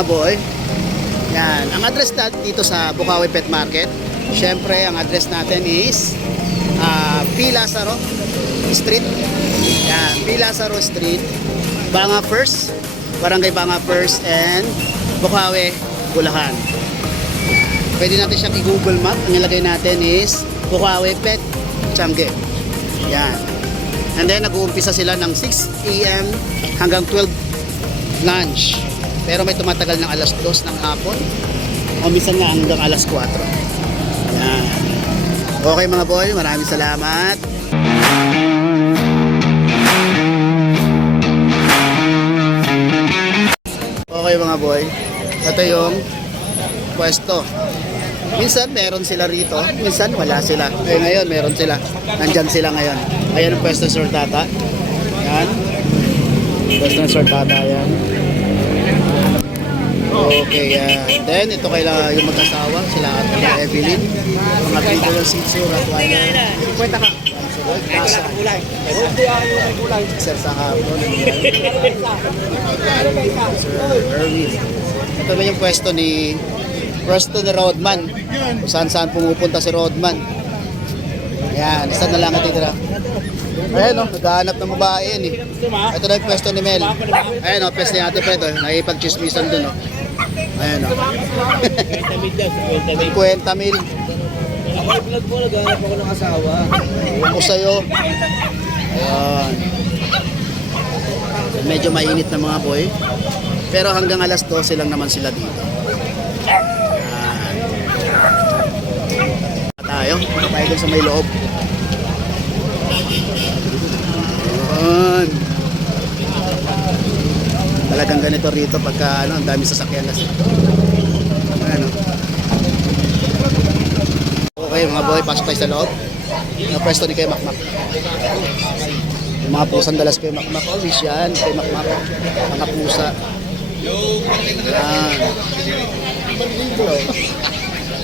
mga boy. Yan, ang address natin dito sa Bukawi Pet Market. Syempre, ang address natin is P. Lazaro Street. Yan, P. Lazaro Street, Banga First, Barangay Banga First and Bukawi, Bulacan. Pwede natin siyang i-Google Map. Ang nilagay natin is Bukawi Pet Changi. Yan. And then nag-uumpisa sila ng 6 AM hanggang 12 lunch. Pero may tumatagal ng alas 2 ng hapon o minsan nga hanggang alas 4. Yan. Okay mga boy, maraming salamat. Okay mga boy, ito yung pwesto. Minsan meron sila rito, minsan wala sila. Ngayon meron sila. Nandyan sila ngayon. Ayan ang pwesto ng Sir Tata. Yan. Pwesto ng Sir Tata, yan. Okay, yan. Then, ito kaila yung mag-asawa. Sila at Evelyn. Mga dito yung sitio, Ratwana. Kwenta ka. Sunod, kasa. Sir sa hapon. Sir Erwin. Ito ba yung pwesto ni Rodman? Kung saan pumupunta si Rodman. Ayan, isa na lang natitira. Ayan o, naghahanap ng babae yan eh. Ito na yung pwesto ni Mel. Ayan o, pwesto ni Ate Fred o. Nakipag-chismisan dun o. Ayan o. 50 mil. Ako yung vlog mo, naghahanap ako ng asawa. Ewan ko sa'yo. Ayan. Medyo mainit na mga boy. Pero hanggang alas 12 lang naman sila dito. Tayo dun sa may loob. Ayan. Talagang ganito rito pagka ang dami sasakyan kasi. Ayan, okay mga boy, pasok tayo sa loob. Yung pwesto ni kay Makmak. Yung mga pusang dalas kay Makmak. Oh, wish yan kay Makmak. Mga pusa. Ayan.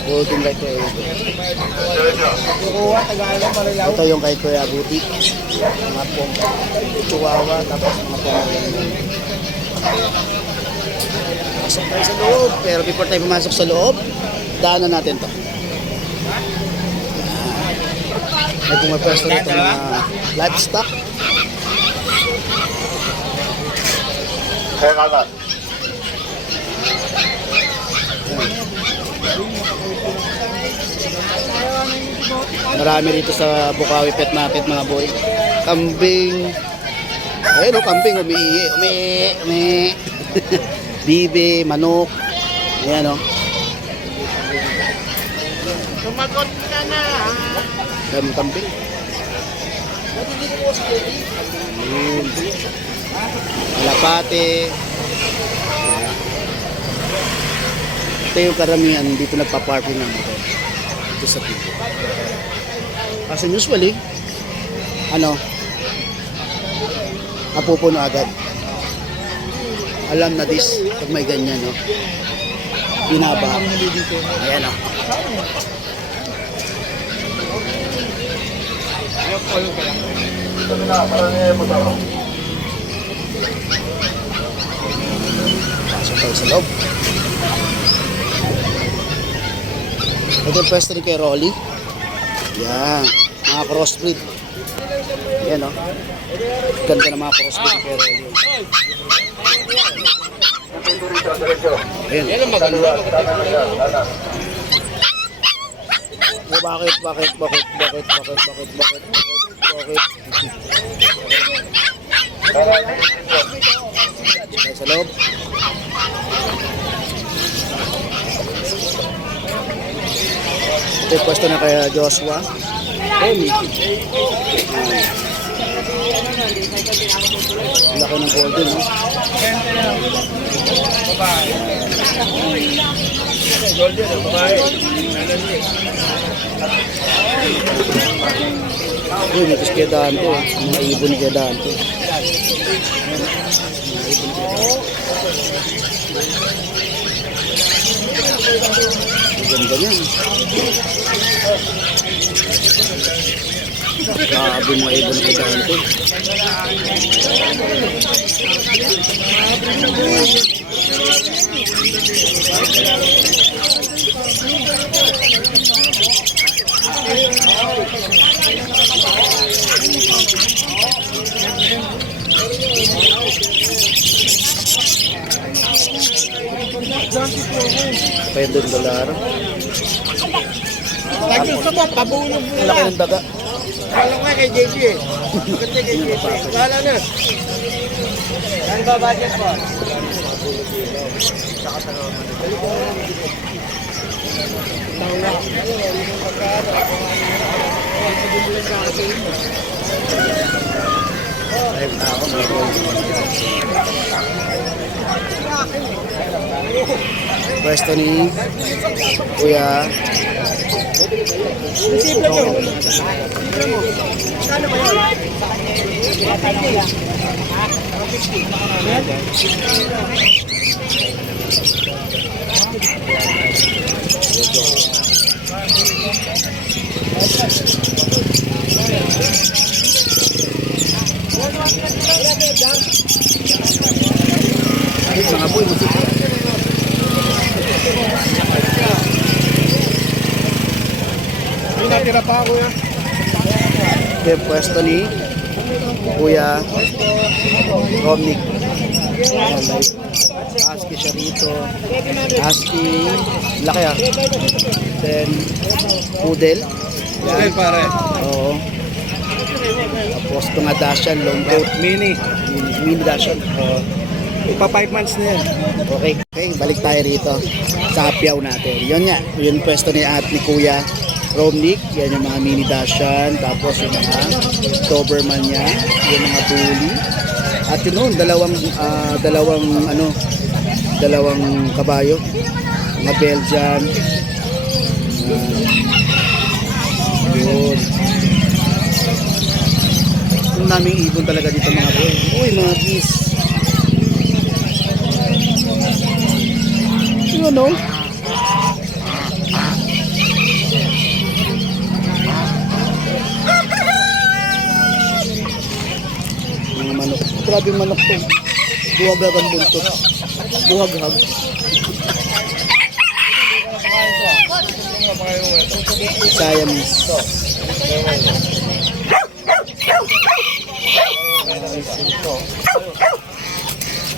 Golden Light to ito yung kay Kuya Buti. Mga pong Chihuahua. Tapos mga pong pasok tayo sa loob. Pero before tayo pumasok sa loob, daanan natin to. May pumapwesto nito mga livestock. Marami rito sa Bukawi Pet Market mga boy. Kambing. Ayun o, kambing umiihi. Bibe, manok. Ayan o. Sumagot ka na. Kambing. Alapate. Ito yung karamihan dito nagpa-parking ng motor. Ito sa pico. Kasi usually, napupuno agad. Alam na this, pag may ganyan, no? Binaba. Ayan, no? Pasok tayo sa loob. Ito yung pwesto ni kay Rolly. Yan. Mga crossbreed. Yan o. Ganda ng mga crossbreed ni kay Rolly. Ayan. Yan ang maganda. Bakit? Tayo sa loob. Ito yung pwesto na kay Joshua. Laki ng golden, no? Golden, babae. Uy, may kaya dante. Mga ibon kaya dante. Ganda niyan. Grabe mga ibon na gigante. $5. Gusto mo, pabulog mo Ang laki ng daga. Alam nga kay JJ eh. Maganda kay JJ. Wala na. Saan ba budget po? Live na ako mga boy. Pwesto ni Kuya. Simple mo. Simple mo. Kano ba yun? Ay, mga boy, musik. May natira pa ako yan. Yung pwesto ni Kuya Romnick. Husky siya rito. Husky, laki ah. Then, poodle. Ay, pare. Oo. Tapos itong Dashan, long coat. Mini. Mini Dashan. Oo. Ipa 5 months na yan. Okay, balik tayo rito sa hapyaw natin. Yun nga, yun pwesto ni Kuya Romnick. Yan yung mga mini Dashan, tapos yung mga Doberman niya, yung mga bully. At yun, dalawang kabayo, mga Belgian. Yun. Ang daming ibon talaga dito mga boy. Uy, mga geese. You know? Mga manok. Grabe yung manok to. Buhagag ang buntot. Buhaghag. Siamese.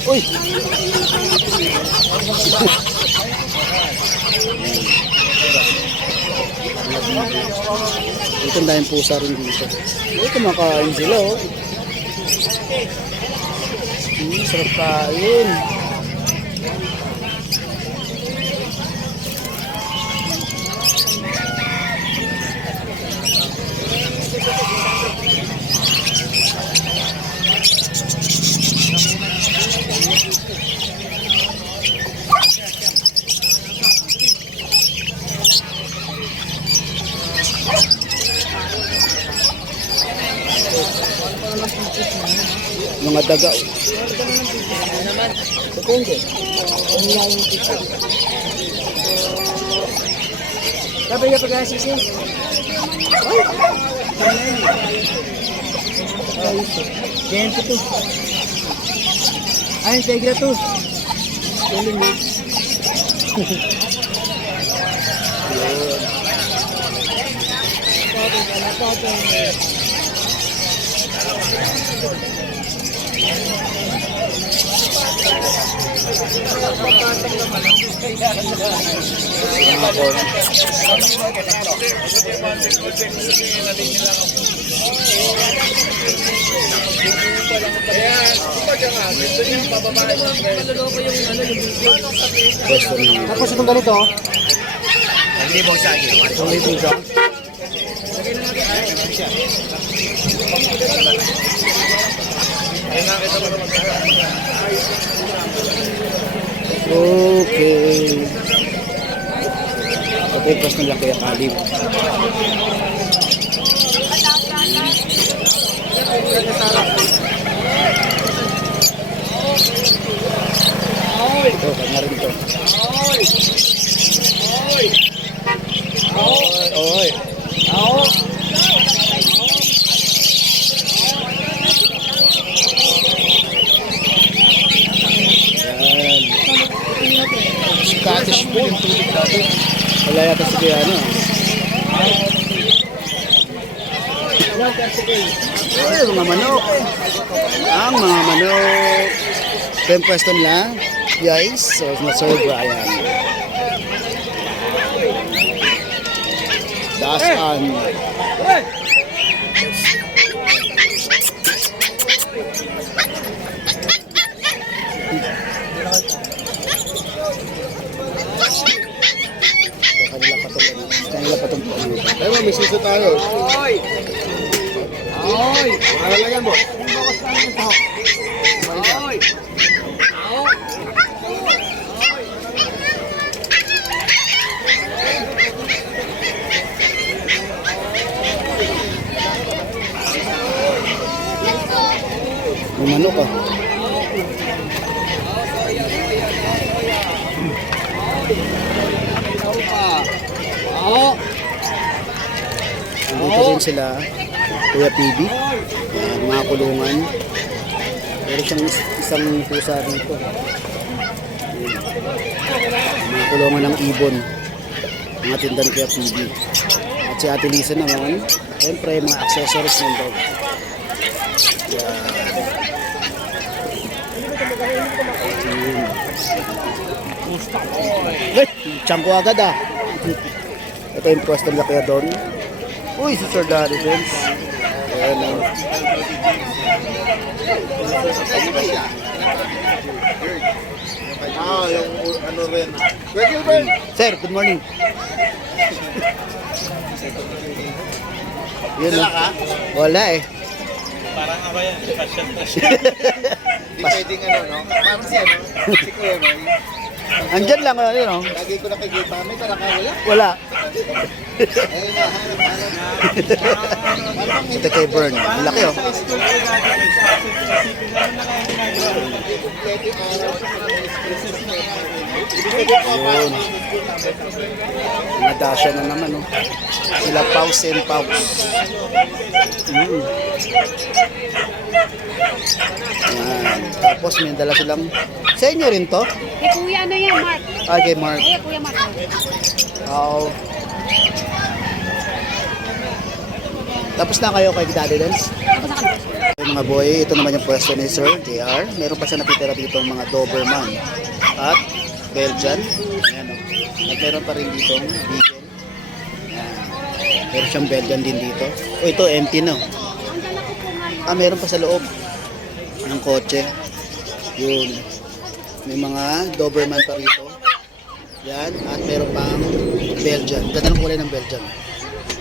Uy! Ito ang daming pusa rin dito. Ito kumakain sila oh. Sarap kain. Mga daga. Depende. Sabi niya pag-asisi. Ganito to. Ay, tegra to. Tuling mo. Tapos itong ganito. Hindi mo sa akin. Itong libo siya. Okay. Okay, pas nila kaya kalib. Ito, kanya rin ito. Oy, oy. British food. Wala yata si Kuya ano. Ay, mga manok. Ang mga manok. Ito yung pwesto nila. Guys, so Sir Brian. Dasan. Kanila patong Ay, may sisi tayo. Oy! Oy! Makalagyan mo. Oy! May manok ah. Dito rin sila, Kuya PB. Ayan, mga kulungan. Meron siyang isang pusa rito. Ayan. Mga kulungan ng ibon. Mga tinda ni Kuya PB. At si Ate Lisa naman, siyempre mga accessories ng dog. Ayan. Tiyan ko agad ah. Ito yung pwesto nila kaya doon. Uy, si Sir Daddy Vince. Ayan o. Yung ano rin. Pwede ba? Sir, good morning. Yun o. Wala eh. Parang ako yan, passion. Hindi pwedeng ano, no? Parang si ano, si Kuya Roy. Andyan lang o, yun o. Lagi ko nakikita, may tarakawala. Wala. Ayun na, hanap. Ito kay Bern. Ang laki o. Yun. Nadasya na naman o. Sila Paus and Paus. Mm. Ayan. Tapos may dala silang... Sa inyo rin to? Eh, kuya, ano yan, Mark? Ah, kay Mark. Eh, kuya Mark. Oo. Tapos na kayo kay Daddy Dance? Tapos na kami. Yung mga boy, ito naman yung pwesto ni Sir JR. Meron pa siya natitira dito mga Doberman at Belgian. Ayan o. At meron pa rin dito Beagle. Ayan. Meron siyang Belgian din dito. O ito, empty na. Ang dala ko po ngayon. Ah, meron pa sa loob ng kotse. Yun. May mga Doberman pa rito. Yan. At meron pang Belgian. Ganda ng kulay ng Belgian.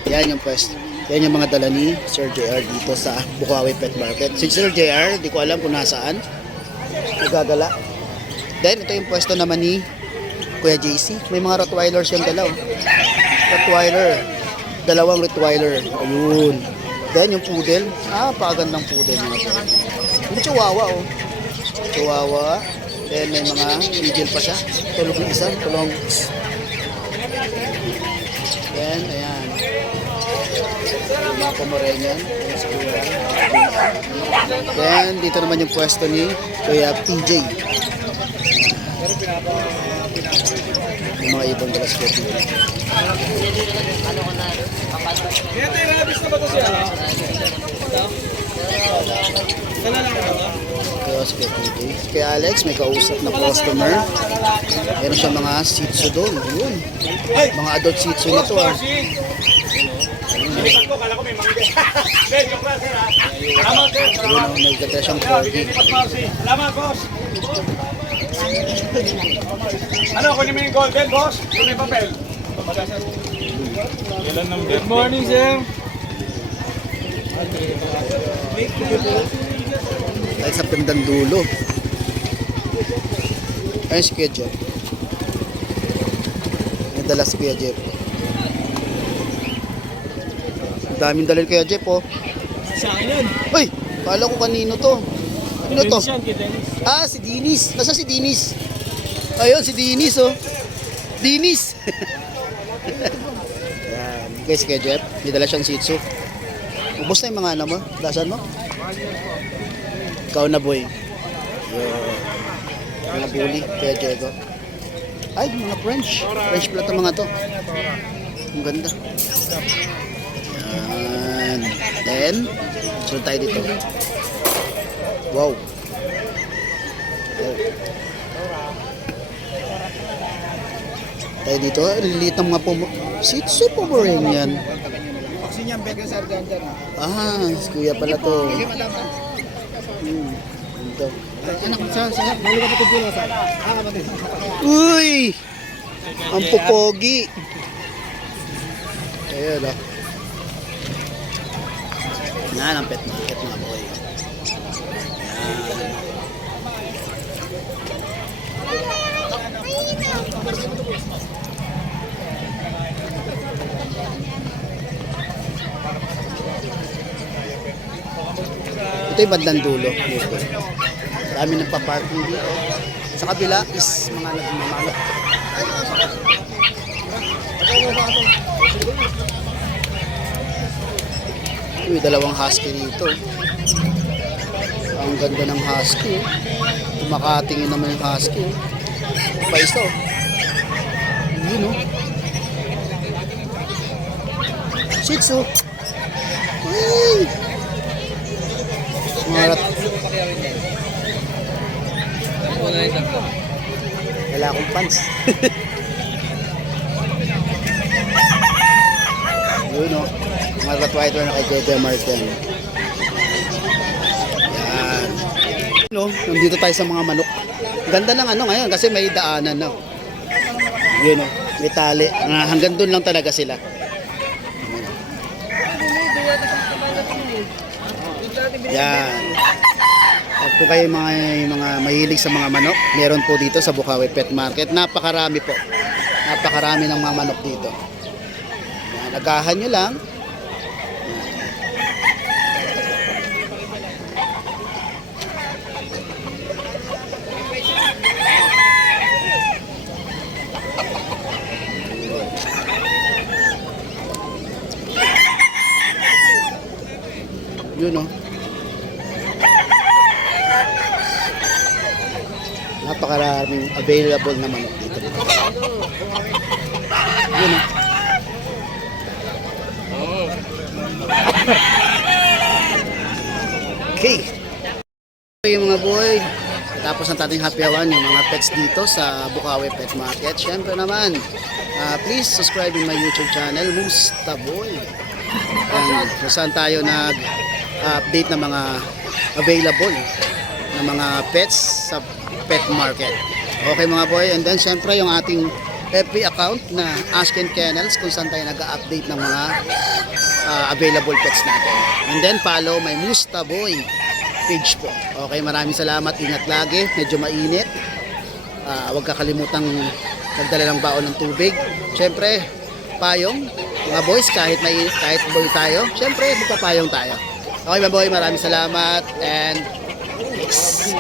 Yan yung pwesto. Yan yung mga dala ni Sir JR dito sa Bukawi Pet Market. Si Sir JR, di ko alam kung nasaan. Nagagala. Then, ito yung pwesto naman ni Kuya JC. May mga Rottweilers yung dala. Oh. Rottweiler. Dalawang Rottweiler. Ayun. Then, yung poodle. Ah, pagandang poodle mga to. Yung chihuahua, oh. Chihuahua. Then, may mga beagle pa siya. Tulog ng isa. Tulong. Then, ayan. Mga Pomeranian. Then, dito naman yung pwesto ni Kuya PJ. Yung mga ibang dalas ko. Kaya tayo, rabis na ba ito siya? Sana lang ito. Kaya si Kuya PJ. Kaya Alex, may kausap na customer. Meron siya mga Shih Tzu doon. Yun. Mga adult Shih Tzu nito ah. Ko, kala ko may mangga. Ben, yung klase ha. Salamat, sir. Yun oh, may ganda siyang corgi. Salamat, boss. Ano, kunin mo yung golden, boss? Yung may papel. Good morning, sir. Dahil sa pendang dulo. Ayun si Kuya Jeff. May dala si Kuya Jeff. Daming dalil kaya Jeff oh. Sa akin yun. Uy! Kala ko kanino to. Ano to? Dennis yan, kay Dennis. Ah, si Dinis. Nasa si Dinis? Ayun, si Dinis oh. Dinis! Yan. Guys, kaya Jeff, may dala siyang Shih Tzu. Ubus na yung mga ano mo? Dasan mo? Ikaw na boy. Yo. Mga bully, kaya Diego. Ay, mga French. French pala itong mga to. Ang ganda. Yan. Then, sunod tayo dito. Wow. Wow. Tayo dito, lilit ng mga Shih Tzu Pomeranian. Vaccine yan, Becca Sargan dyan. Ah, si kuya pala to. Ito. Anak mo sa balo ka pa ito sa. Mati. Uy! Ang pupogi. Ayan o. Yan ang pet market mga boy. Yan. Ito yung bandang dulo. Dami ng pa-parking dito. Sa kabila is mga nagmamanok. Uy, dalawang husky dito. Ang ganda ng husky. Makatingin naman yung husky. Pa isa. Yun o. Shih Tzu. Uy! Mga wala akong pants. Yun o. Mga Rottweiler na kay J.J. Martin. Yan. No, nandito tayo sa mga manok. Ganda ng ano ngayon kasi may daanan na. Yun o. May tali. Hanggang doon lang talaga sila. Yan. At kung kayo mga mahilig sa mga manok, meron po dito sa Bukawi Pet Market. Napakarami po. Napakarami ng mga manok dito. Yan, agahan nyo lang. Yun o. Napakaraming available na manok dito. Yun o. Okay. Okay mga boy. Tapos ang ating happy hour yung mga pets dito sa Bukawi Pet Market. Siyempre naman, please subscribe in my YouTube channel, Musta Boy. And kung saan tayo nag-update ng mga available na mga pets sa pet market. Okay mga boy, and then syempre yung ating FB account na Ashken Kennels kung saan tayo nag-update ng mga available pets natin. And then follow my Musta Boy page po. Okay, maraming salamat. Ingat lagi. Medyo mainit. Huwag kakalimutan magdala ng baon ng tubig. Syempre, payong. Mga boys, kahit boy tayo, syempre magpapayong tayo. Okay mga boy, maraming salamat and peace.